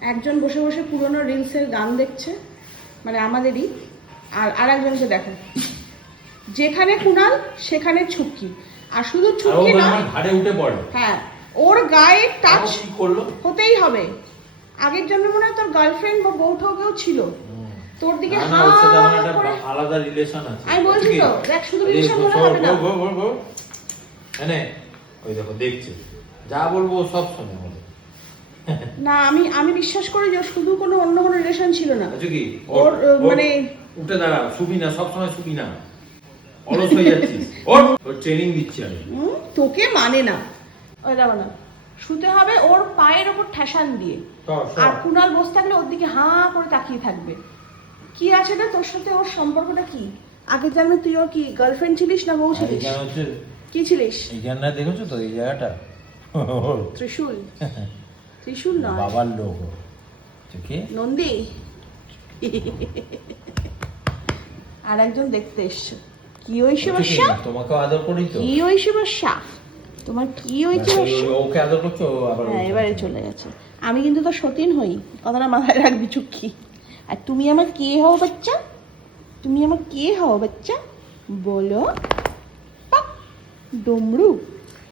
একজন বসে বসে পুরনো রিলসের গান দেখছে মানে আমাদেরই আর আর একজনকে দেখো। যেখানে কুনাল সেখানে ছুটকি। আর শুধু ছুটকি না আমার ঘাড়ে উঠে পড়ে। হ্যাঁ ওর গায়ে টাচ করল? হতেই হবে। আগের জন্য মনে হয় তোর গার্লফ্রেন্ড বা বউঠাও কেউ ছিল। তোর দিকে আলাদা রিলেশন আছে। আমি বলছি তো? দেখ, শুধু গো- বলে হবে না। এনে, ওই দেখো দেখছে। যা বলব সব শোনে। না আমি আমি বিশ্বাস করি যে শুধু কোনো অন্য কোনো রিলেশন ছিল না। আচ্ছা কি? ওর, মানে উঠে দাঁড়া শুবি না সবসময় শুবি না অলস হয়ে যাচ্ছিস। ওর ওর ট্রেনিং দিচ্ছি আমি। তোকে মানে না। ওই দেখো না শুতে হবে ওর পায়ের ওপর ঠেসান দিয়ে। আর কুনাল বসে থাকলে ওর দিকে হাঁ করে তাকিয়ে থাকবে। কি আছে না তোর সাথে? ওর সম্পর্কটা কি? আগে জানলে তুই ওর কি গার্লফ্রেন্ড ছিলিস না বউ ছিলিস? কি ছিলিস? এইখানটা দেখেছ তো এই জায়গাটা? ত্রিশূল। ত্রিশূল নয়। বাবার লোক। নন্দী। আর একজন দেখতে এসছে। কি ঐশী তো কি? বর্ষা তোমাকেও আদর করি তো। কি ঐশী বর্ষা তোমার কি বর্ষা ওকে আদর করছ আবার হ্যাঁ এবারে চলে গেছে। আমি কিন্তু তো সতীন হই কথাটা মাথায় রাখবি চুক্কি আর তুমি আমার কে হও বাচ্চা? তুমি আমার কে হও বাচ্চা? বলো। ডমরু।